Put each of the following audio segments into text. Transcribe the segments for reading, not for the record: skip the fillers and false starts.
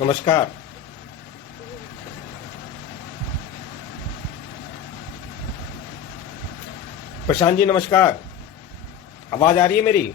नमस्कार। प्रशांत जी नमस्कार। आवाज आ रही है मेरी?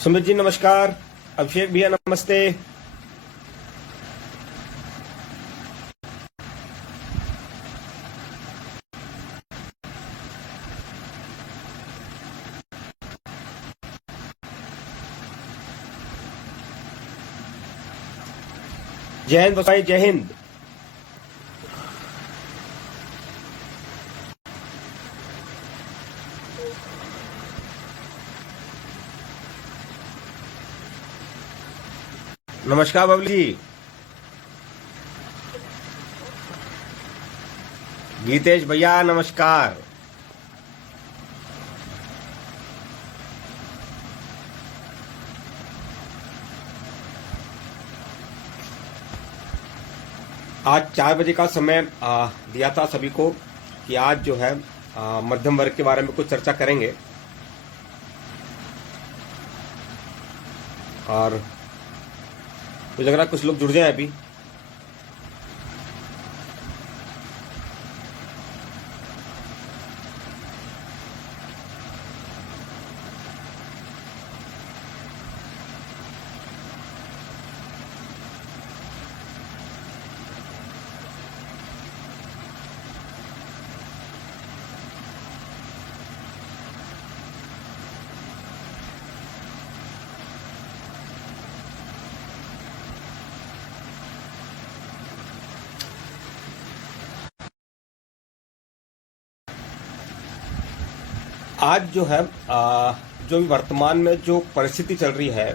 सुमित जी नमस्कार। अभिषेक भैया नमस्ते। जय हिंद भाई, जय हिंद। नमस्कार बबली जी। गीतेश भैया नमस्कार। आज 4 बजे का समय दिया था सभी को कि आज जो है मध्यम वर्ग के बारे में कुछ चर्चा करेंगे। और मुझे लग रहा है कुछ लोग जुड़ जाए अभी। आज जो है जो भी वर्तमान में जो परिस्थिति चल रही है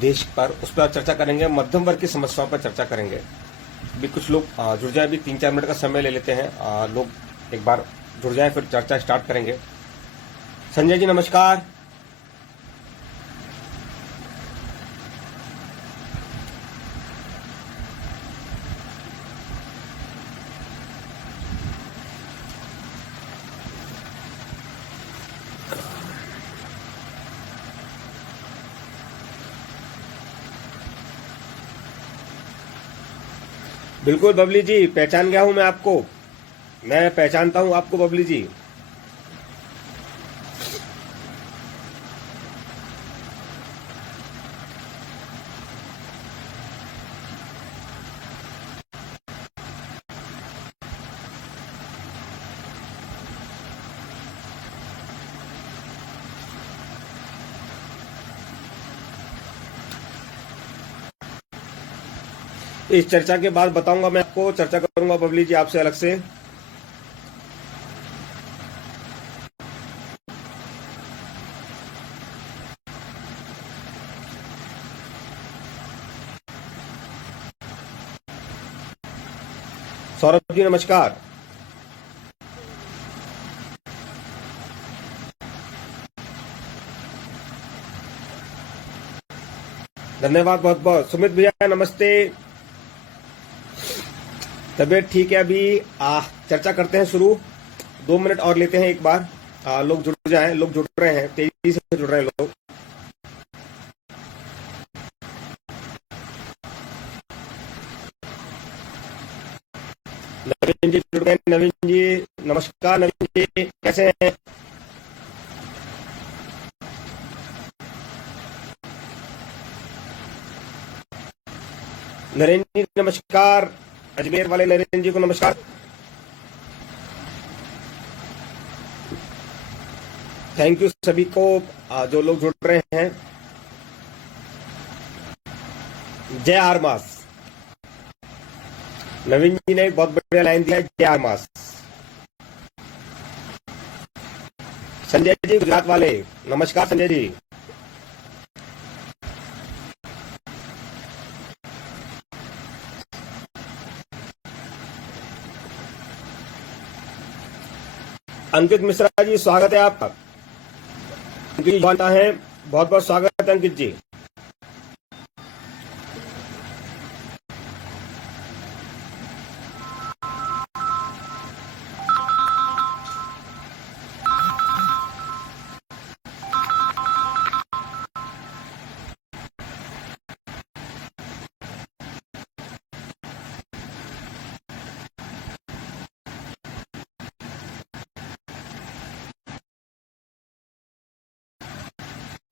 देश पर, उस पर चर्चा करेंगे। मध्यम वर्ग की समस्याओं पर चर्चा करेंगे। भी कुछ लोग जुड़ जाए, भी 3-4 मिनट का समय ले लेते हैं। लोग एक बार जुड़ जाए, फिर चर्चा स्टार्ट करेंगे। संजय जी नमस्कार। बिल्कुल बबली जी, पहचान गया हूं मैं आपको। मैं पहचानता हूं आपको बबली जी। इस चर्चा के बाद बताऊंगा, मैं आपको चर्चा करूंगा बबली जी आपसे अलग से। सौरभ जी नमस्कार। धन्यवाद बहुत बहुत। सुमित भैया नमस्ते। तबीयत ठीक है अभी। चर्चा करते हैं शुरू। 2 मिनट और लेते हैं एक बार। लोग जुड़ जाएं। लोग जुड़ रहे हैं, तेजी से जुड़ रहे हैं लोग। नवीन जी जुड़ गए। नवीन जी नमस्कार। नवीन जी कैसे हैं? नरेंद्र जी नमस्कार। अजमेर वाले नरेंद्र जी को नमस्कार। थैंक यू सभी को जो लोग जुड़ रहे हैं। जय आरमास। नवीन जी ने एक बहुत बढ़िया लाइन दिया है, जय आरमास। संजय जी गुजरात वाले नमस्कार। संजय जी अंकित मिश्रा जी, स्वागत है आपका। अंकित जी जानता है, बहुत बहुत स्वागत है अंकित जी।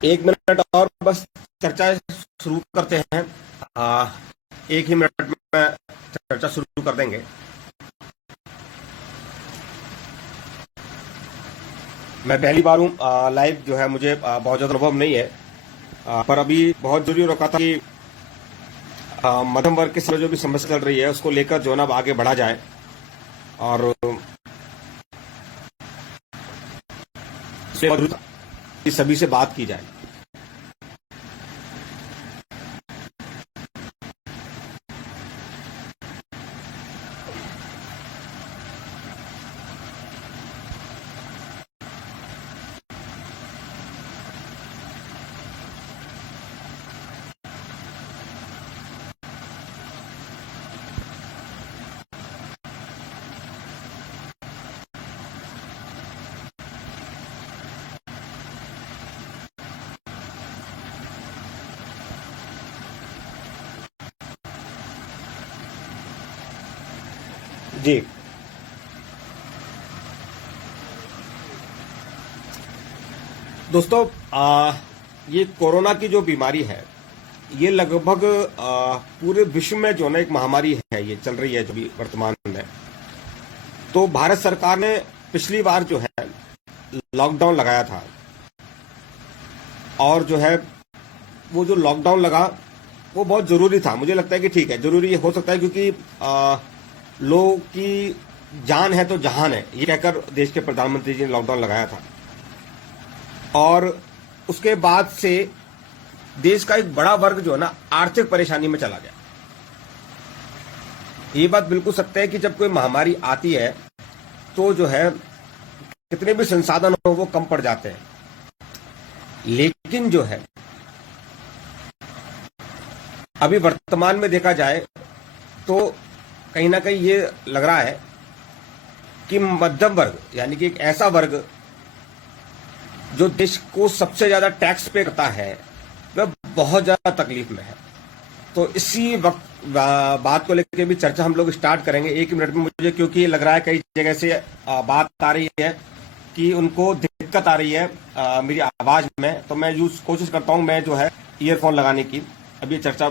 एक मिनट और बस चर्चा शुरू करते हैं। एक ही मिनट में चर्चा शुरू कर देंगे। मैं पहली बार हूँ लाइव, जो है मुझे बहुत ज्यादा अनुभव नहीं है, पर अभी बहुत जरूरी रखा था कि मध्यम वर्ग के साथ जो भी समस्या चल रही है उसको लेकर जो है ना अब आगे बढ़ा जाए और सभी से बात की जाए। जी दोस्तों, ये कोरोना की जो बीमारी है ये लगभग पूरे विश्व में जो ना एक महामारी है, ये चल रही है जो भी वर्तमान में। तो भारत सरकार ने पिछली बार जो है लॉकडाउन लगाया था और जो है वो जो लॉकडाउन लगा वो बहुत जरूरी था। मुझे लगता है कि ठीक है, जरूरी हो सकता है क्योंकि लोगों की जान है तो जहान है, ये कहकर देश के प्रधानमंत्री जी ने लॉकडाउन लगाया था। और उसके बाद से देश का एक बड़ा वर्ग जो है ना आर्थिक परेशानी में चला गया। ये बात बिल्कुल सत्य है कि जब कोई महामारी आती है तो जो है कितने भी संसाधन हो वो कम पड़ जाते हैं, लेकिन जो है अभी वर्तमान में देखा जाए तो कहीं ना कहीं ये लग रहा है कि मध्यम वर्ग, यानी कि एक ऐसा वर्ग जो देश को सबसे ज्यादा टैक्स पे करता है, वह बहुत ज्यादा तकलीफ में है। तो इसी वक्त बात को लेकर भी चर्चा हम लोग स्टार्ट करेंगे एक ही मिनट में। मुझे क्योंकि लग रहा है कई जगह से बात आ रही है कि उनको दिक्कत आ रही है मेरी आवाज में, तो मैं कोशिश करता हूं मैं जो है ईयरफोन लगाने की। अभी चर्चा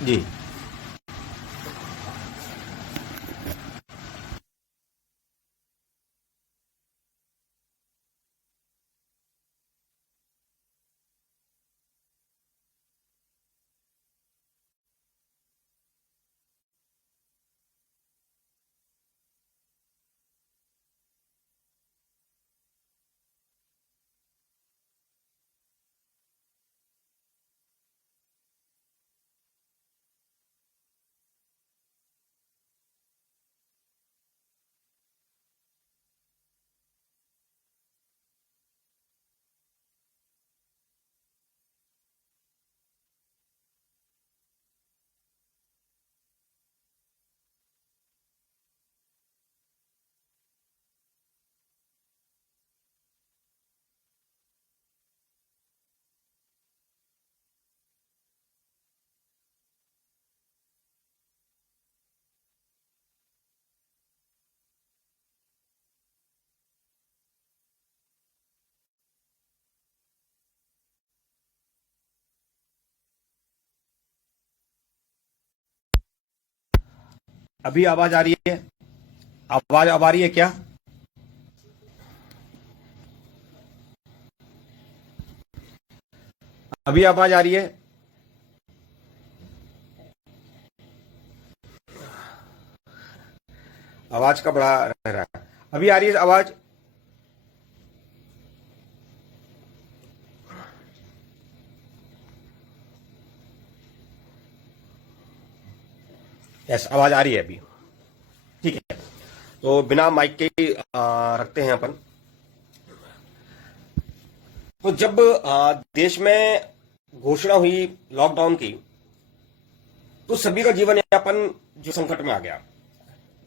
जी अभी आवाज आ रही है? आवाज अब आ रही है क्या? अभी आवाज आ रही है? आवाज का बड़ा रह रहा है। अभी आ रही है आवाज? यस, आवाज आ रही है अभी। ठीक है, तो बिना माइक के ही, रखते हैं अपन। तो जब देश में घोषणा हुई लॉकडाउन की, तो सभी का जीवन यापन जो संकट में आ गया।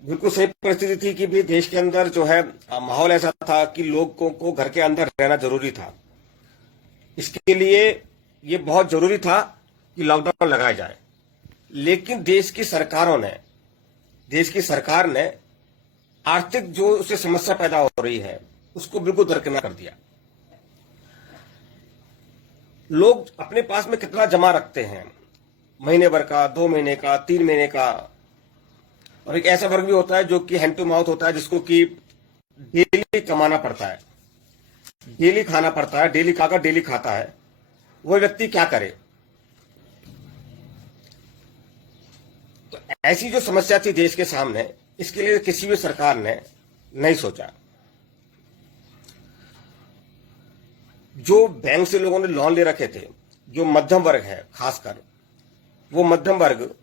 बिल्कुल सही परिस्थिति थी कि भी देश के अंदर जो है माहौल ऐसा था कि लोगों को घर के अंदर रहना जरूरी था। इसके लिए ये बहुत जरूरी था कि लॉकडाउन लगाया जाए। लेकिन देश की सरकार ने आर्थिक जो उससे समस्या पैदा हो रही है उसको बिल्कुल दरकिनार कर दिया। लोग अपने पास में कितना जमा रखते हैं, महीने भर का, 2 महीने का, 3 महीने का। और एक ऐसा वर्ग भी होता है जो कि हैंड टू माउथ होता है, जिसको कि डेली कमाना पड़ता है, डेली खाना पड़ता है, डेली खाकर डेली खाता है। वो व्यक्ति क्या करे? तो ऐसी जो समस्या थी देश के सामने, इसके लिए किसी भी सरकार ने नहीं सोचा। जो बैंक से लोगों ने लोन ले रखे थे, जो मध्यम वर्ग है, खासकर वो मध्यम वर्ग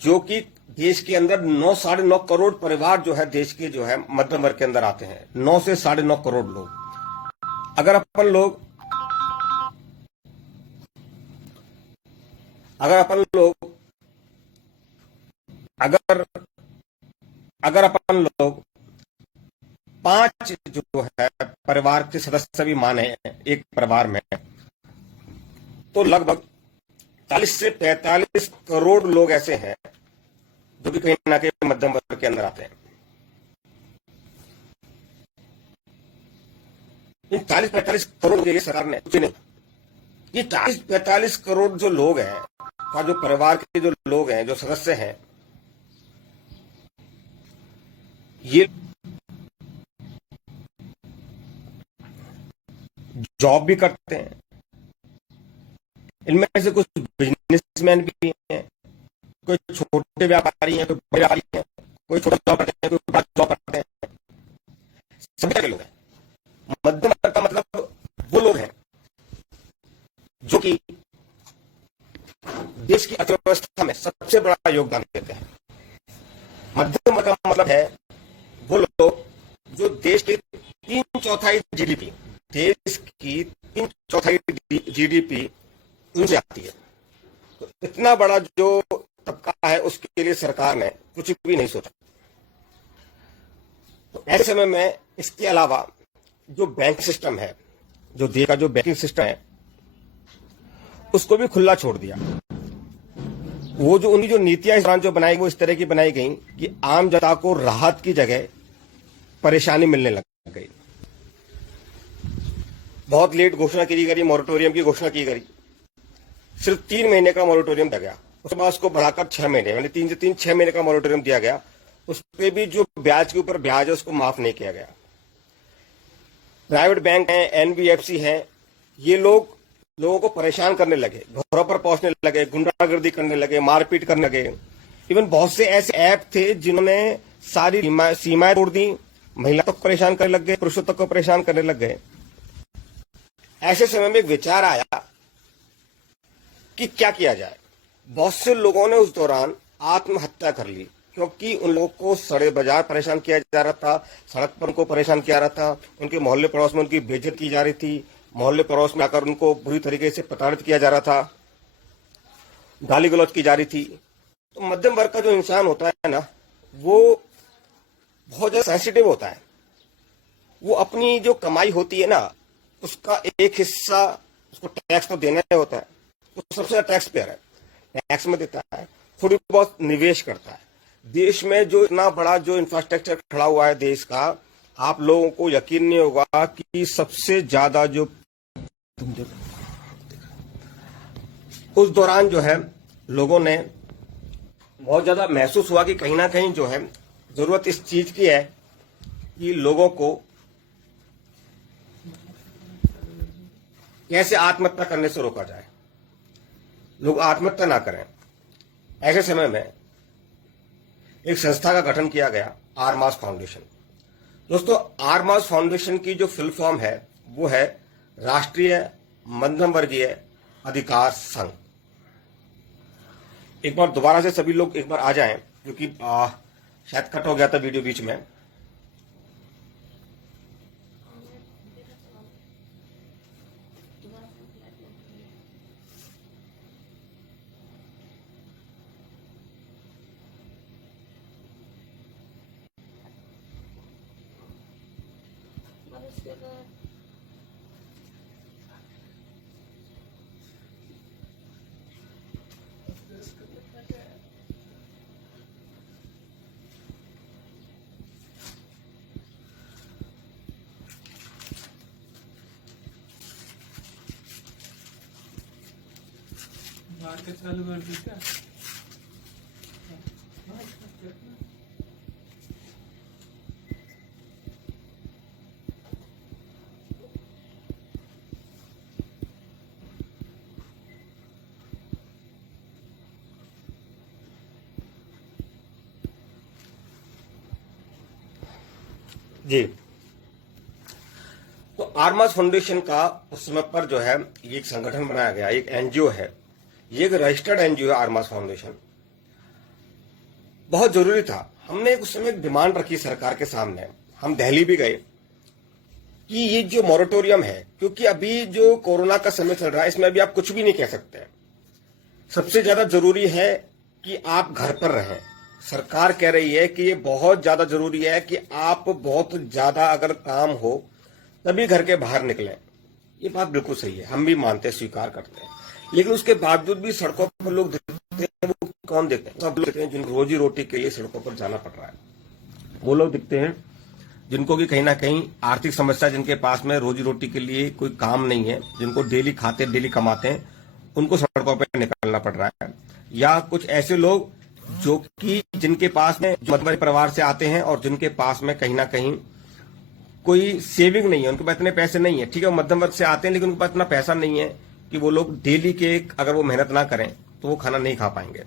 जो कि देश के अंदर 9 साढ़े 9 करोड़ परिवार जो है देश के जो है मध्यम वर्ग के अंदर आते हैं। 9 से साढ़े 9 करोड़ लोग। अगर अपन लोग अगर अपन लोग अगर अगर अपन लोग 5 जो है परिवार के सदस्य भी माने एक परिवार में, तो लगभग 40 से 45 करोड़ लोग ऐसे हैं जो कि कहीं ना कहीं मध्यम वर्ग के अंदर आते हैं। इन 40-45 करोड़ के लिए सरकार ने कुछ नहीं, ये 40-45 करोड़ जो लोग हैं, का जो परिवार के जो लोग हैं, जो सदस्य हैं, ये जॉब भी करते हैं। इनमें से कुछ बिजनेसमैन भी हैं, कोई छोटे व्यापारी हैं, कोई बड़े व्यापारी हैं, कोई छोटा जॉब करते हैं, कोई बड़ा जॉब करते हैं। सभी तरह के लोग हैं। मध्यम वर्ग का मतलब वो लोग हैं जो कि देश की अर्थव्यवस्था में सबसे बड़ा योगदान देते हैं। मध्यम वर्ग का मतलब है वो लोग जो देश के 3/4 जीडीपी, देश की 3/4 जीडीपी उनसे आती है। तो इतना बड़ा जो तबका है उसके लिए सरकार ने कुछ भी नहीं सोचा। तो ऐसे समय में इसके अलावा जो बैंक सिस्टम है, जो देश का जो बैंकिंग सिस्टम है, उसको भी खुला छोड़ दिया। वो जो उनकी जो नीतियां इस दौरान जो बनाई, वो इस तरह की बनाई गई कि आम जनता को राहत की जगह परेशानी मिलने लग गई। बहुत लेट घोषणा की गई, मॉरेटोरियम की घोषणा की गई। सिर्फ 3 महीने का मॉरेटोरियम दिया गया। उसके बाद उसको बढ़ाकर 6 महीने, यानी 3 से 3 6 महीने का मॉरेटोरियम दिया गया। उस पर भी जो ब्याज के ऊपर ब्याज है उसको माफ नहीं किया गया। प्राइवेट बैंक हैं, एनबीएफसी हैं, ये लोगों को परेशान करने लगे, घरों पर पहुंचने लगे, गुंडागर्दी करने लगे, मारपीट करने लगे। इवन बहुत से ऐसे ऐप थे जिन्होंने सारी सीमाएं तोड़ दी, महिला तक परेशान करने लग गए, पुरुषों तक को परेशान करने लग गए। ऐसे समय में एक विचार आया कि क्या किया जाए। बहुत से लोगों ने उस दौरान आत्महत्या कर ली, क्योंकि उन लोगों को सड़े बाजार परेशान किया जा रहा था, सड़क पर उनको परेशान किया जा रहा था, उनके मोहल्ले पड़ोस में उनकी बेइज्जती की जा रही थी, मोहल्ले पड़ोस में आकर उनको बुरी तरीके से प्रताड़ित किया जा रहा था, गाली गलौज की जा रही थी। तो मध्यम वर्ग का जो इंसान होता है ना, वो बहुत ज्यादा सेंसिटिव होता है। वो अपनी जो कमाई होती है ना, उसका एक हिस्सा उसको टैक्स तो देना ही होता है। वो सबसे ज्यादा टैक्स पेयर है, टैक्स में देता है, थोड़ी बहुत निवेश करता है। देश में जो इतना बड़ा जो इंफ्रास्ट्रक्चर खड़ा हुआ है देश का, आप लोगों को यकीन नहीं होगा कि सबसे ज्यादा जो उस दौरान जो है लोगों ने बहुत ज्यादा महसूस हुआ कि कहीं ना कहीं जो है जरूरत इस चीज की है कि लोगों को कैसे आत्महत्या करने से रोका जाए, लोग आत्महत्या ना करें। ऐसे समय में एक संस्था का गठन किया गया, आरमास फाउंडेशन। दोस्तों, आरमास फाउंडेशन की जो फुल फॉर्म है वो है राष्ट्रीय मध्यम वर्गीय अधिकार संघ। एक बार दोबारा से सभी लोग एक बार आ जाएं, क्योंकि शायद कट हो गया था वीडियो बीच में। मार्केट चालू कर दी क्या? जी, तो आरमास फाउंडेशन का उस समय पर जो है ये एक संगठन बनाया गया, एक एनजीओ है, ये एक रजिस्टर्ड एनजीओ है आरमास फाउंडेशन। बहुत जरूरी था। हमने उस समय एक डिमांड रखी सरकार के सामने, हम दिल्ली भी गए कि ये जो मॉरेटोरियम है, क्योंकि अभी जो कोरोना का समय चल रहा है इसमें अभी आप कुछ भी नहीं कह सकते। सबसे ज्यादा जरूरी है कि आप घर पर रहें। सरकार कह रही है कि ये बहुत ज्यादा जरूरी है कि आप बहुत ज्यादा अगर काम हो तभी घर के बाहर निकलें। ये बात बिल्कुल सही है, हम भी मानते हैं, स्वीकार करते हैं। लेकिन उसके बावजूद भी सड़कों पर लोग दिखते हैं, वो कौन देखते हैं? सब लोग दिखते हैं जिनको रोजी रोटी के लिए सड़कों पर जाना पड़ रहा है। वो लोग दिखते हैं जिनको कि कहीं ना कहीं आर्थिक समस्या, जिनके पास में रोजी रोटी के लिए कोई काम नहीं है, जिनको डेली खाते डेली कमाते हैं, उनको सड़कों पर निकलना पड़ रहा है। या कुछ ऐसे लोग जो कि जिनके पास में मध्यम परिवार से आते हैं और जिनके पास में कहीं ना कहीं कोई सेविंग नहीं है, उनके पास इतने पैसे नहीं है। ठीक है, वो मध्यम वर्ग से आते हैं लेकिन उनके पास इतना पैसा नहीं है कि वो लोग डेली के अगर वो मेहनत ना करें तो वो खाना नहीं खा पाएंगे।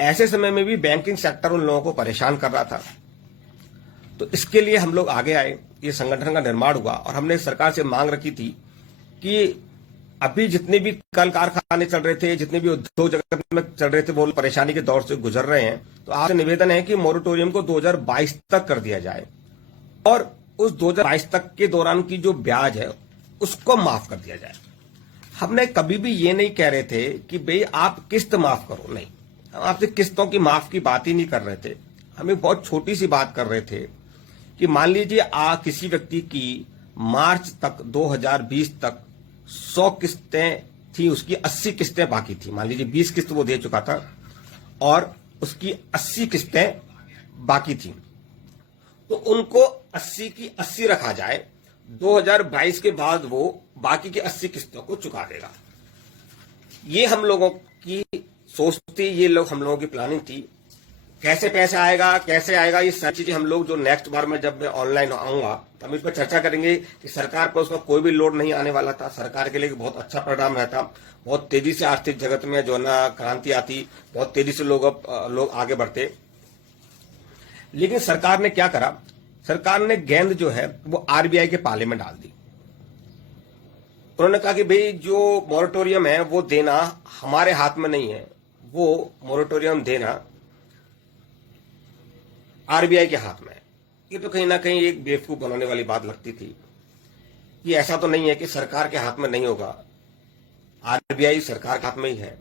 ऐसे समय में भी बैंकिंग सेक्टर उन लोगों को परेशान कर रहा था। तो इसके लिए हम लोग आगे आए, ये संगठन का निर्माण हुआ और हमने सरकार से मांग रखी थी कि अभी जितने भी कल कारखाने चल रहे थे, जितने भी उद्योग जगत में चल रहे थे, वो परेशानी के दौर से गुजर रहे हैं। तो आपसे निवेदन है कि मोरेटोरियम को 2022 तक कर दिया जाए और उस 2022 तक के दौरान की जो ब्याज है उसको माफ कर दिया जाए। हमने कभी भी ये नहीं कह रहे थे कि भाई आप किस्त माफ करो, नहीं, हम आपसे किस्तों की माफ की बात ही नहीं कर रहे थे। हम एक बहुत छोटी सी बात कर रहे थे कि मान लीजिए किसी व्यक्ति की मार्च तक 2020 तक 100 किस्तें थी, उसकी 80 किस्तें बाकी थी। मान लीजिए 20 किस्त वो दे चुका था और उसकी 80 किस्तें बाकी थी, तो उनको 80 की 80 रखा जाए। 2022 के बाद वो बाकी की 80 किस्तों को चुका देगा। ये हम लोगों की सोच थी, ये लोग हम लोगों की प्लानिंग थी। कैसे पैसे आएगा, कैसे आएगा, ये सारी चीजें हम लोग जो नेक्स्ट बार में जब मैं ऑनलाइन आऊंगा तो हम इस पर चर्चा करेंगे कि सरकार पर उसका कोई भी लोड नहीं आने वाला था। सरकार के लिए बहुत अच्छा परिणाम रहता, बहुत तेजी से आर्थिक जगत में जो ना क्रांति आती, बहुत तेजी से लोग आगे बढ़ते। लेकिन सरकार ने क्या करा, सरकार ने गेंद जो है वो आरबीआई के पाले में डाल दी। उन्होंने कहा कि भाई जो मोरेटोरियम है वो देना हमारे हाथ में नहीं है, वो मोरेटोरियम देना आरबीआई के हाथ में है। ये तो कहीं ना कहीं एक बेवकूफ बनाने वाली बात लगती थी कि ऐसा तो नहीं है कि सरकार के हाथ में नहीं होगा, आरबीआई सरकार के हाथ में ही है,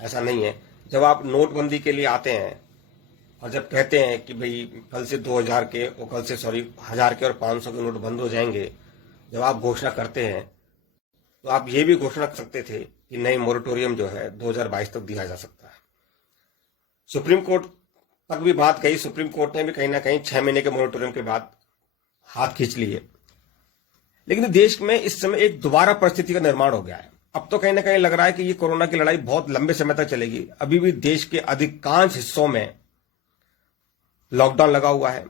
ऐसा नहीं है। जब आप नोटबंदी के लिए आते हैं और जब कहते हैं कि भाई कल से 2000 के और कल से 1000 के और 500 के नोट बंद हो जाएंगे, जब आप घोषणा करते हैं तो आप ये भी घोषणा कर सकते थे कि नई मोरेटोरियम जो है 2022 तक दिया जा सकता है। सुप्रीम कोर्ट तक भी बात गई, सुप्रीम कोर्ट ने भी कहीं ना कहीं 6 महीने के मोरेटोरियम के बाद हाथ खींच लिए। लेकिन देश में इस समय एक दोबारा परिस्थिति का निर्माण हो गया है। अब तो कहीं ना कहीं लग रहा है कि ये कोरोना की लड़ाई बहुत लंबे समय तक चलेगी। अभी भी देश के अधिकांश हिस्सों में लॉकडाउन लगा हुआ है,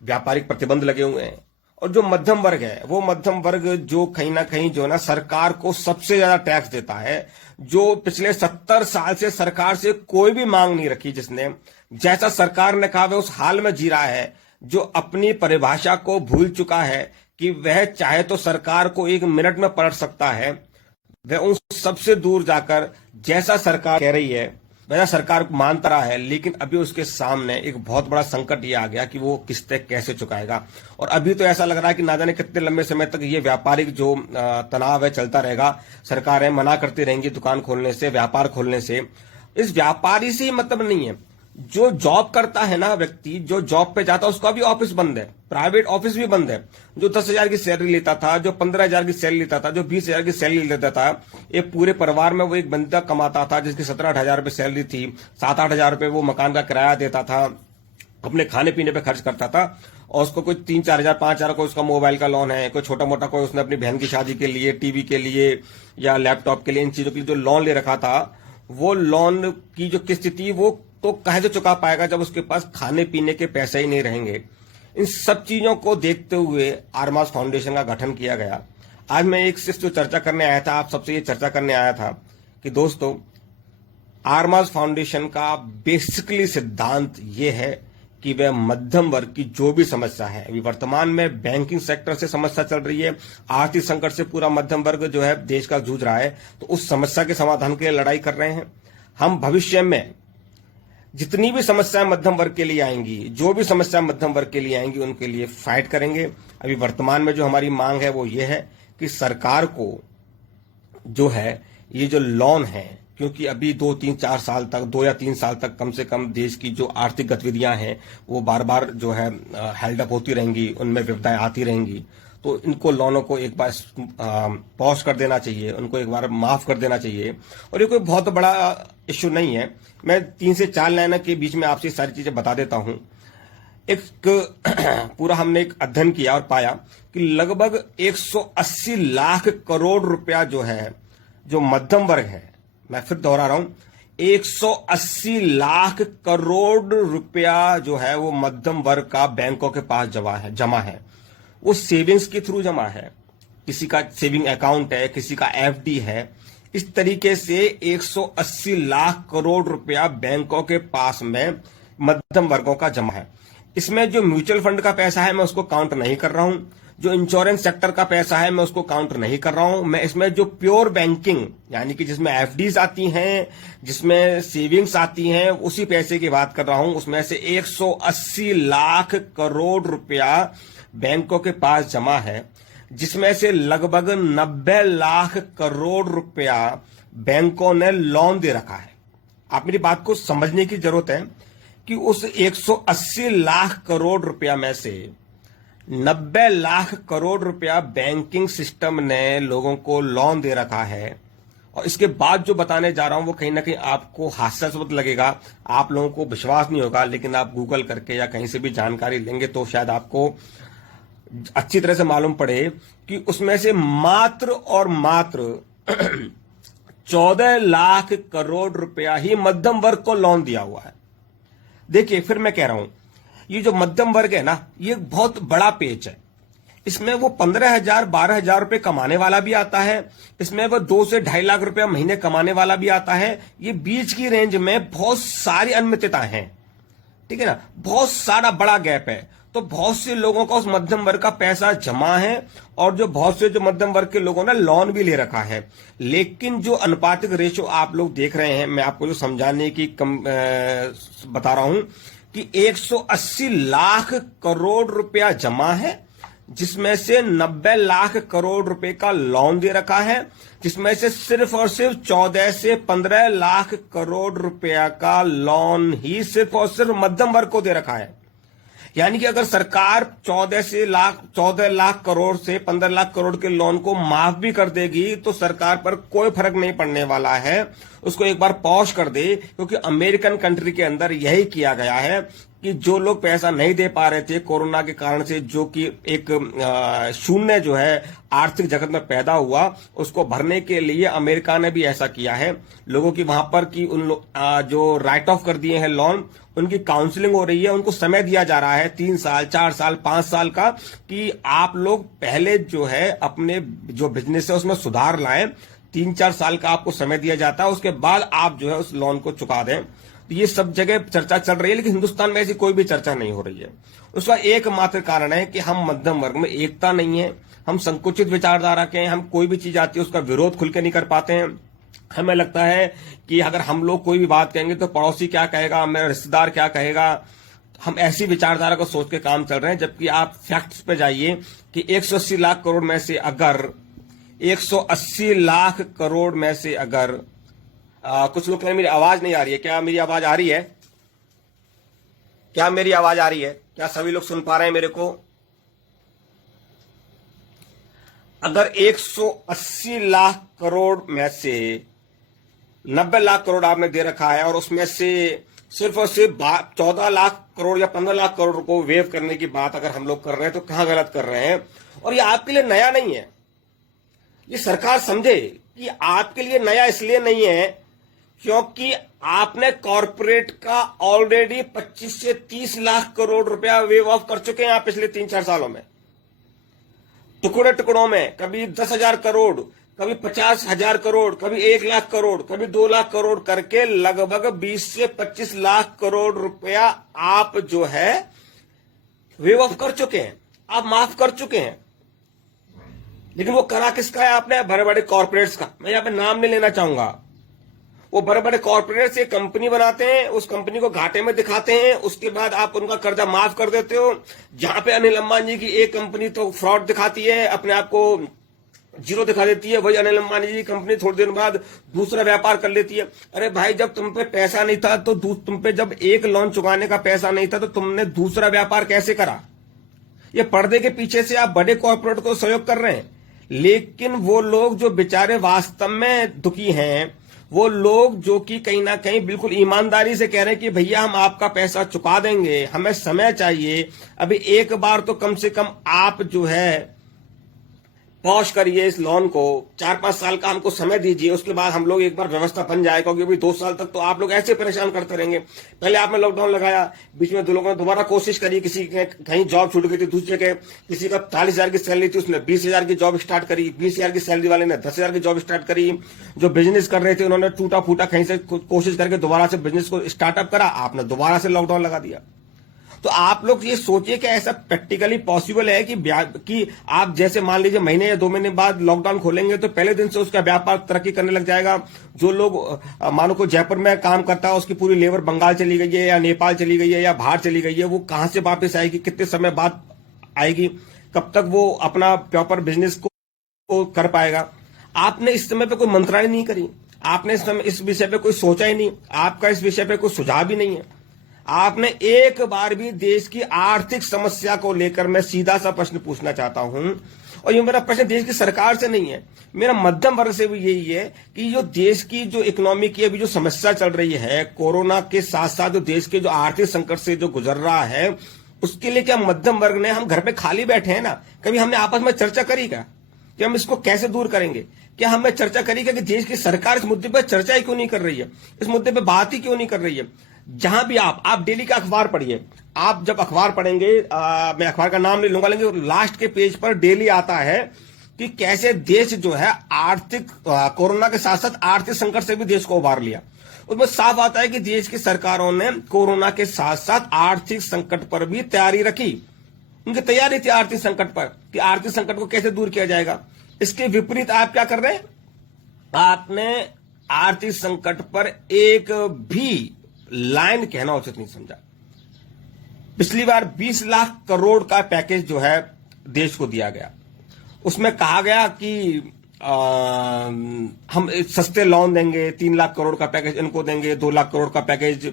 व्यापारिक प्रतिबंध लगे हुए हैं और जो मध्यम वर्ग है, वो मध्यम वर्ग जो कहीं ना कहीं जो ना सरकार को सबसे ज्यादा टैक्स देता है, जो पिछले 70 साल से सरकार से कोई भी मांग नहीं रखी, जिसने जैसा सरकार ने कहा वह उस हाल में जी रहा है, जो अपनी परिभाषा को भूल चुका है कि वह चाहे तो सरकार को 1 मिनट में पलट सकता है, वह उन सबसे दूर जाकर जैसा सरकार कह रही है वैसा सरकार मानता रहा है। लेकिन अभी उसके सामने एक बहुत बड़ा संकट ये आ गया कि वो किस्तें कैसे चुकाएगा। और अभी तो ऐसा लग रहा है कि ना जाने कितने लंबे समय तक ये व्यापारिक जो तनाव है चलता रहेगा। सरकारें मना करती रहेंगी दुकान खोलने से, व्यापार खोलने से। इस व्यापारी से ही मतलब नहीं है, जो जॉब करता है ना व्यक्ति, जो जॉब पे जाता है उसका भी ऑफिस बंद है, प्राइवेट ऑफिस भी बंद है। जो 10,000 की सैलरी लेता था, जो 15,000 की सैलरी लेता था, जो 20,000 की सैलरी लेता था, एक पूरे परिवार में वो एक बंदा कमाता था जिसकी 17-18 रुपए सैलरी थी, 7-8 हजार रुपए वो मकान का किराया देता था, अपने खाने पीने पे खर्च करता था, और उसको कोई 3-4 हजार 5 हजार, कोई उसका मोबाइल का लोन है, कोई छोटा मोटा, कोई उसने अपनी बहन की शादी के लिए, टीवी के लिए या लैपटॉप के लिए, इन चीजों के लिए जो लोन ले रखा था, वो लोन की जो किस्त थी वो तो कैसे चुका पाएगा जब उसके पास खाने पीने के पैसे ही नहीं रहेंगे। इन सब चीजों को देखते हुए आरमास फाउंडेशन का गठन किया गया। आज मैं एक सिर्फ जो चर्चा करने आया था, आप सबसे ये चर्चा करने आया था कि दोस्तों, आरमास फाउंडेशन का बेसिकली सिद्धांत ये है कि वह मध्यम वर्ग की जो भी समस्या है, अभी वर्तमान में बैंकिंग सेक्टर से समस्या चल रही है, आर्थिक संकट से पूरा मध्यम वर्ग जो है देश का जूझ रहा है, तो उस समस्या के समाधान के लिए लड़ाई कर रहे हैं। हम भविष्य में जितनी भी समस्याएं मध्यम वर्ग के लिए आएंगी, जो भी समस्या मध्यम वर्ग के लिए आएंगी, उनके लिए फाइट करेंगे। अभी वर्तमान में जो हमारी मांग है वो ये है कि सरकार को जो है ये जो लोन है, क्योंकि अभी 2-3-4 साल तक, 2 या 3 साल तक कम से कम देश की जो आर्थिक गतिविधियां हैं वो बार बार जो है हेल्ड अप होती रहेंगी, उनमें विपदाएं आती रहेंगी। तो इनको लोनों को एक बार पॉज कर देना चाहिए, उनको एक बार माफ कर देना चाहिए। और ये कोई बहुत बड़ा इश्यू नहीं है। मैं 3 से 4 लाइन के बीच में आपसे सारी चीजें बता देता हूं। एक पूरा हमने एक अध्ययन किया और पाया कि लगभग 180 लाख करोड़ रुपया जो है, जो मध्यम वर्ग है, मैं फिर दोहरा रहा हूं, 180 लाख करोड़ रुपया जो है वो मध्यम वर्ग का बैंकों के पास जमा है। वो सेविंग्स के थ्रू जमा है, किसी का सेविंग अकाउंट है, किसी का एफडी है। इस तरीके से 180 लाख करोड़ रुपया बैंकों के पास में मध्यम वर्गों का जमा है। इसमें जो म्यूचुअल फंड का पैसा है मैं उसको काउंट नहीं कर रहा हूं, जो इंश्योरेंस सेक्टर का पैसा है मैं उसको काउंट नहीं कर रहा हूं। मैं इसमें जो प्योर बैंकिंग, यानी कि जिसमें एफडीज आती हैं, जिसमें सेविंग्स आती हैं, उसी पैसे की बात कर रहा हूं। उसमें से 180 लाख करोड़ रुपया बैंकों के पास जमा है, जिसमें से लगभग 90 लाख करोड़ रुपया बैंकों ने लोन दे रखा है। आप मेरी बात को समझने की जरूरत है कि उस 180 लाख करोड़ रुपया में से 90 लाख करोड़ रुपया बैंकिंग सिस्टम ने लोगों को लोन दे रखा है। और इसके बाद जो बताने जा रहा हूं वो कहीं ना कहीं आपको हास्यास्पद लगेगा, आप लोगों को विश्वास नहीं होगा, लेकिन आप गूगल करके या कहीं से भी जानकारी लेंगे तो शायद आपको अच्छी तरह से मालूम पड़े कि उसमें से मात्र और मात्र 14 लाख करोड़ रुपया ही मध्यम वर्ग को लोन दिया हुआ है। देखिए, फिर मैं कह रहा हूं, ये जो मध्यम वर्ग है ना, ये बहुत बड़ा पेच है। इसमें वो 15,000 12,000 रुपए कमाने वाला भी आता है, इसमें वो 2 से 2.5 लाख रुपया महीने कमाने वाला भी आता है। ये बीच की रेंज में बहुत सारी अनियमितताएं हैं, ठीक है ना, बहुत सारा बड़ा गैप है। तो बहुत से लोगों का उस मध्यम वर्ग का पैसा जमा है और जो बहुत से जो मध्यम वर्ग के लोगों ने लोन भी ले रखा है। लेकिन जो अनुपातिक रेशो आप लोग देख रहे हैं, मैं आपको जो समझाने की बता रहा हूं कि 180 लाख करोड़ रुपया जमा है, जिसमें से 90 लाख करोड़ रुपए का लोन दे रखा है, जिसमें से सिर्फ और सिर्फ 14 से 15 लाख करोड़ रुपया का लोन ही सिर्फ और सिर्फ मध्यम वर्ग को दे रखा है। यानी कि अगर सरकार 14 लाख करोड़ से 15 लाख करोड़ के लोन को माफ भी कर देगी तो सरकार पर कोई फर्क नहीं पड़ने वाला है। उसको एक बार पॉज कर दे, क्योंकि अमेरिकन कंट्री के अंदर यही किया गया है कि जो लोग पैसा नहीं दे पा रहे थे कोरोना के कारण से, जो कि एक शून्य जो है आर्थिक जगत में पैदा हुआ, उसको भरने के लिए अमेरिका ने भी ऐसा किया है। लोगों की वहां पर कि जो राइट ऑफ कर दिए हैं लोन, उनकी काउंसलिंग हो रही है, उनको समय दिया जा रहा है 3 साल, 4 साल, 5 साल का, कि आप लोग पहले जो है अपने जो बिजनेस है उसमें सुधार लाएं। 3-4 साल का आपको समय दिया जाता है, उसके बाद आप जो है उस लोन को चुका दें। तो ये सब जगह चर्चा चल रही है, लेकिन हिंदुस्तान में ऐसी कोई भी चर्चा नहीं हो रही है। उसका एकमात्र कारण है कि हम मध्यम वर्ग में एकता नहीं है, हम संकुचित विचारधारा के हैं, हम कोई भी चीज आती है उसका विरोध खुल के नहीं कर पाते हैं। हमें लगता है कि अगर हम लोग कोई भी बात कहेंगे तो पड़ोसी क्या कहेगा, मेरा रिश्तेदार क्या कहेगा। हम ऐसी विचारधारा को सोच के काम चल रहे हैं, जबकि आप फैक्ट्स पे जाइए कि 180 लाख करोड़ में से अगर 180 लाख करोड़ में से अगर कुछ लोग कह रहे मेरी आवाज नहीं आ रही है, क्या मेरी आवाज आ रही है? क्या मेरी आवाज आ रही है? क्या सभी लोग सुन पा रहे हैं मेरे को? अगर 180 लाख करोड़ में से 90 लाख करोड़ आपने दे रखा है और उसमें से सिर्फ और सिर्फ 14 लाख करोड़ या 15 लाख करोड़ को वेव करने की बात अगर हम लोग कर रहे हैं, तो कहां गलत कर रहे हैं? और ये आपके लिए नया नहीं है। ये सरकार समझे कि आपके लिए नया इसलिए नहीं है क्योंकि आपने कॉरपोरेट का ऑलरेडी 25 से 30 लाख करोड़ रुपया वेव ऑफ कर चुके हैं आप पिछले 3-4 सालों में, टुकड़े टुकड़ों में। कभी 10,000 करोड़, कभी 50,000 करोड़, कभी 1 लाख करोड़, कभी 2 लाख करोड़ करके लगभग 20 से 25 लाख करोड़ रुपया आप जो है वेव ऑफ कर चुके हैं, आप माफ कर चुके हैं। लेकिन वो करा किसका है आपने? बड़े बड़े कॉर्पोरेट्स का। मैं यहां पे नाम नहीं लेना चाहूंगा। वो बड़े बड़े कॉर्पोरेट्स एक कंपनी बनाते हैं, उस कंपनी को घाटे में दिखाते हैं, उसके बाद आप उनका कर्जा माफ कर देते हो। जहां पे अनिल अंबानी की एक कंपनी तो फ्रॉड दिखाती है, अपने आप को जीरो दिखा देती है, वही अनिल अंबानी जी की कंपनी थोड़ी देर बाद दूसरा व्यापार कर लेती है। अरे भाई, जब तुम पे पैसा नहीं था तो तुम पे जब एक लोन चुकाने का पैसा नहीं था तो तुमने दूसरा व्यापार कैसे करा? ये पर्दे के पीछे से आप बड़े कॉर्पोरेट को सहयोग कर रहे हैं। लेकिन वो लोग जो बेचारे वास्तव में दुखी हैं, वो लोग जो कि कहीं ना कहीं बिल्कुल ईमानदारी से कह रहे हैं कि भैया हम आपका पैसा चुका देंगे, हमें समय चाहिए, अभी एक बार तो कम से कम आप जो है पॉश करिए इस लोन को, 4-5 साल का हमको समय दीजिए, उसके बाद हम लोग एक बार व्यवस्था बन जाए। क्योंकि अभी 2 साल तक तो आप लोग ऐसे परेशान करते रहेंगे। पहले आपने लॉकडाउन लगाया, बीच में 2 लोगों ने दोबारा कोशिश करी, किसी के कहीं जॉब छूट गई थी, दूसरे के किसी का 40,000 की सैलरी थी, उसने 20,000 की जॉब स्टार्ट करी, 20,000 की सैलरी वाले ने 10,000 की जॉब स्टार्ट करी। जो बिजनेस कर रहे थे उन्होंने टूटा फूटा कहीं से कोशिश करके दोबारा से बिजनेस को स्टार्टअप करा, आपने दोबारा से लॉकडाउन लगा दिया। तो आप लोग ये सोचिए कि ऐसा प्रैक्टिकली पॉसिबल है कि आप जैसे मान लीजिए महीने या 2 महीने बाद लॉकडाउन खोलेंगे तो पहले दिन से उसका व्यापार तरक्की करने लग जाएगा। जो लोग मानो को जयपुर में काम करता है, उसकी पूरी लेबर बंगाल चली गई है या नेपाल चली गई है या बाहर चली गई है, वो कहां से वापस आएगी, कितने समय बाद आएगी, कब तक वो अपना प्रॉपर बिजनेस को कर पाएगा? आपने इस समय पे कोई मंत्रालय नहीं करी, आपने इस विषय पे कोई सोचा ही नहीं, आपका इस विषय पे कोई सुझाव भी नहीं है। आपने एक बार भी देश की आर्थिक समस्या को लेकर, मैं सीधा सा प्रश्न पूछना चाहता हूं, और ये मेरा प्रश्न देश की सरकार से नहीं है, मेरा मध्यम वर्ग से भी यही है कि जो देश की जो इकोनॉमी की अभी जो समस्या चल रही है, कोरोना के साथ साथ जो देश के जो आर्थिक संकट से जो गुजर रहा है, उसके लिए क्या मध्यम वर्ग ने, हम घर पे खाली बैठे हैं ना, कभी हमने आपस में चर्चा करी क्या कि हम इसको कैसे दूर करेंगे? क्या हमने चर्चा करी क्या कि देश की सरकार इस मुद्दे पर चर्चा ही क्यों नहीं कर रही है, इस मुद्दे पर बात ही क्यों नहीं कर रही है? जहां भी आप डेली का अखबार पढ़िए, आप जब अखबार पढ़ेंगे, मैं अखबार का नाम नहीं लूंगा, लेकिन लास्ट के पेज पर डेली आता है कि कैसे देश जो है आर्थिक कोरोना के साथ साथ आर्थिक संकट से भी देश को उबार लिया। उसमें साफ आता है कि देश की सरकारों ने कोरोना के साथ साथ आर्थिक संकट पर भी तैयारी रखी, उनकी तैयारी थी आर्थिक संकट पर कि आर्थिक संकट को कैसे दूर किया जाएगा। इसके विपरीत आप क्या कर रहे हैं? आपने आर्थिक संकट पर एक भी लाइन कहना उचित नहीं समझा। पिछली बार 20 लाख करोड़ का पैकेज जो है देश को दिया गया, उसमें कहा गया कि हम सस्ते लोन देंगे, 3 लाख करोड़ का पैकेज इनको देंगे, 2 लाख करोड़ का पैकेज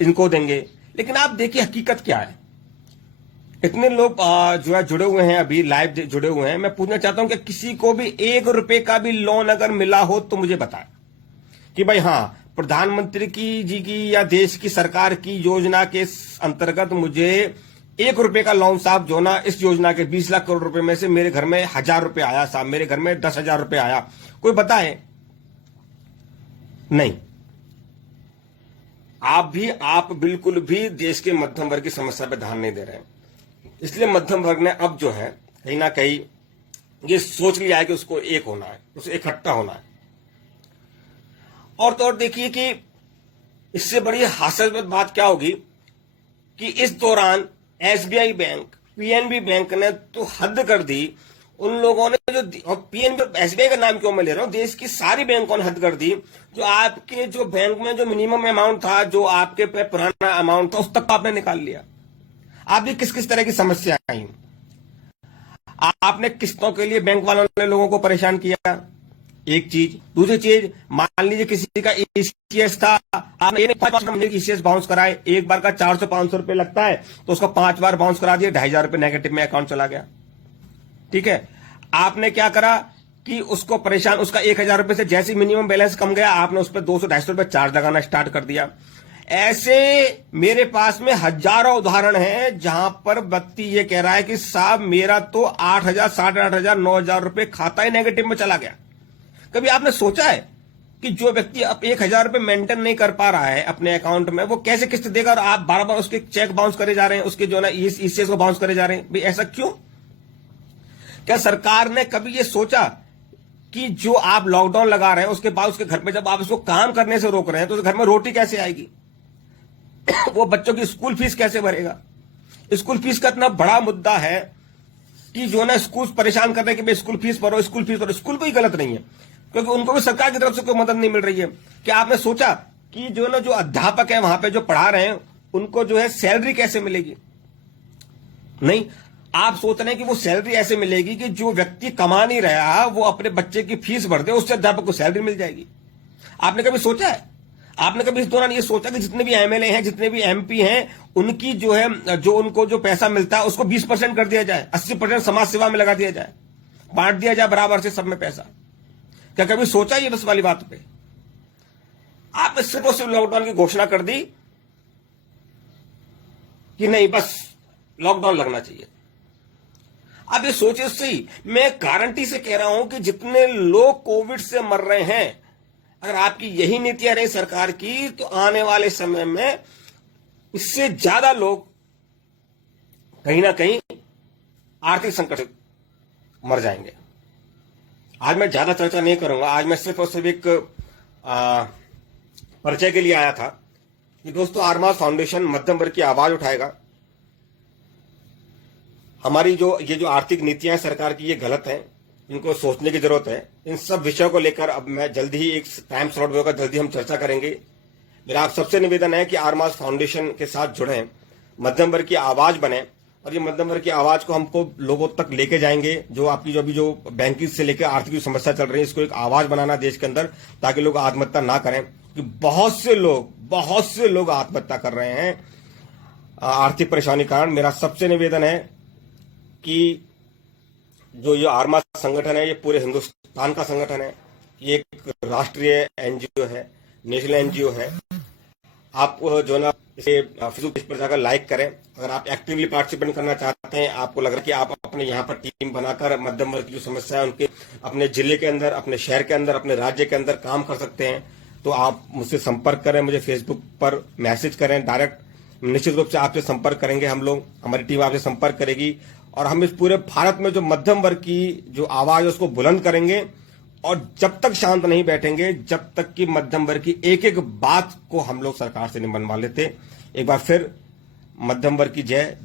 इनको देंगे। लेकिन आप देखिए हकीकत क्या है। इतने लोग जो है जुड़े हुए हैं, अभी लाइव जुड़े हुए हैं। मैं पूछना चाहता हूं कि किसी को भी 1 रुपए का भी लोन अगर मिला हो तो मुझे बताएं कि भाई हाँ प्रधानमंत्री की या देश की सरकार की योजना के अंतर्गत मुझे 1 रुपए का लोन साहब जो ना इस योजना के 20 लाख करोड़ रुपए में से मेरे घर में 1,000 रुपए आया साहब, मेरे घर में 10,000 रुपए आया, कोई बताए? नहीं। आप बिल्कुल भी देश के मध्यम वर्ग की समस्या पर ध्यान नहीं दे रहे हैं। इसलिए मध्यम वर्ग ने अब जो है कहीं ना कहीं ये सोच लिया है कि उसको एक होना है, उसे इकट्ठा होना है। और तो और देखिए कि इससे बड़ी हास्यास्पद बात क्या होगी कि इस दौरान एसबीआई बैंक, पीएनबी बैंक ने तो हद कर दी। उन लोगों ने जो पीएनबी एसबीआई का नाम क्यों मैं ले रहा हूं, देश की सारी बैंकों ने हद कर दी। जो आपके जो बैंक में जो मिनिमम अमाउंट था, जो आपके पे पुराना अमाउंट था, उस तक आपने निकाल लिया। आप भी किस किस तरह की समस्या आई, आपने किस्तों के लिए बैंक वालों ने लोगों को परेशान किया, एक चीज। दूसरी चीज, मान लीजिए किसी का ईसीएस था, आपने 5 महीने की ईसीएस बाउंस कराए, एक बार का 400-500 रुपए लगता है, तो उसका 5 बार बाउंस करा दिया, 2,500 रुपए नेगेटिव में अकाउंट चला गया। ठीक है, आपने क्या करा कि उसको परेशान, उसका 1,000 रुपए से जैसे मिनिमम बैलेंस कम गया, आपने उस पर 200-250 रुपए चार्ज लगाना स्टार्ट कर दिया। ऐसे मेरे पास में हजारों उदाहरण हैं जहां पर व्यक्ति ये कह रहा है कि साहब मेरा तो 8,000, 8,500, 9,000 रुपए खाता ही नेगेटिव में चला गया। कभी आपने सोचा है कि जो व्यक्ति अब 1,000 रुपए मेंटेन नहीं कर पा रहा है अपने अकाउंट में, वो कैसे किस्त देगा? और आप बार बार उसके चेक बाउंस करे जा रहे हैं, उसके जो ना ईसीएस को बाउंस करे जा रहे हैं। भाई ऐसा क्यों? क्या सरकार ने कभी ये सोचा कि जो आप लॉकडाउन लगा रहे हैं उसके बाद उसके घर में जब आप उसको काम करने से रोक रहे हैं तो घर में रोटी कैसे आएगी? वो बच्चों की स्कूल फीस कैसे भरेगा? स्कूल फीस का इतना बड़ा मुद्दा है कि जो ना स्कूल परेशान कर रहे हैं कि स्कूल फीस भरो, स्कूल फीस भरो। स्कूल कोई गलत नहीं है, क्योंकि उनको भी सरकार की तरफ से कोई मदद नहीं मिल रही है। क्या आपने सोचा कि जो ना जो अध्यापक है वहां पे जो पढ़ा रहे हैं उनको जो है सैलरी कैसे मिलेगी? नहीं, आप सोच रहे हैं कि वो सैलरी ऐसे मिलेगी कि जो व्यक्ति कमा नहीं रहा वो अपने बच्चे की फीस भर दे, उससे अध्यापक को सैलरी मिल जाएगी। आपने कभी सोचा है? आपने कभी इस दौरान ये सोचा कि जितने भी एमएलए हैं, जितने भी एमपी हैं, उनकी जो है जो उनको जो पैसा मिलता है उसको 20% कर दिया जाए, 80% समाज सेवा में लगा दिया जाए, बांट दिया जाए बराबर से सब में पैसा? क्या कभी सोचा ये बस वाली बात पे? आपने सिर्फ और सिर्फ लॉकडाउन की घोषणा कर दी कि नहीं बस लॉकडाउन लगना चाहिए। अब ये सोचिए सही, मैं गारंटी से कह रहा हूं कि जितने लोग कोविड से मर रहे हैं, अगर आपकी यही नीतियां रही सरकार की, तो आने वाले समय में इससे ज्यादा लोग कहीं ना कहीं आर्थिक संकट से मर जाएंगे। आज मैं ज्यादा चर्चा नहीं करूंगा, आज मैं सिर्फ और सिर्फ एक परिचय के लिए आया था कि दोस्तों आरमास फाउंडेशन मध्यम वर्ग की आवाज उठाएगा। हमारी ये जो आर्थिक नीतियां हैं सरकार की, ये गलत हैं, इनको सोचने की जरूरत है। इन सब विषयों को लेकर अब मैं जल्दी ही एक टाइम स्लॉट होगा, जल्दी हम चर्चा करेंगे। मेरा आप सबसे निवेदन है कि आरमास फाउंडेशन के साथ जुड़ें, मध्यम वर्ग की आवाज बने, और ये मध्यम वर्ग की आवाज को हमको लोगों तक लेके जाएंगे। जो आपकी जो अभी जो बैंकिंग से लेकर आर्थिक समस्या चल रही है, इसको एक आवाज बनाना देश के अंदर, ताकि लोग आत्महत्या ना करें। कि बहुत से लोग आत्महत्या कर रहे हैं आर्थिक परेशानी के कारण। मेरा सबसे निवेदन है कि जो ये आरमास संगठन है, ये पूरे हिंदुस्तान का संगठन है, ये एक राष्ट्रीय एनजीओ है, नेशनल एनजीओ है। आप जो ना इसे फेसबुक पेज पर जाकर लाइक करें। अगर आप एक्टिवली पार्टिसिपेट करना चाहते हैं, आपको लग रहा है कि आप अपने यहाँ पर टीम बनाकर मध्यम वर्ग की जो समस्या है उनके अपने जिले के अंदर, अपने शहर के अंदर, अपने राज्य के अंदर काम कर सकते हैं, तो आप मुझसे संपर्क करें, मुझे फेसबुक पर मैसेज करें डायरेक्ट। निश्चित रूप से आपसे संपर्क करेंगे हम लोग, हमारी टीम आपसे संपर्क करेगी, और हम इस पूरे भारत में जो मध्यम वर्ग की जो आवाज है उसको बुलंद करेंगे। और जब तक शांत नहीं बैठेंगे, जब तक कि मध्यम वर्ग की एक एक बात को हम लोग सरकार से नहीं मनवा लेते। एक बार फिर मध्यम वर्ग की जय।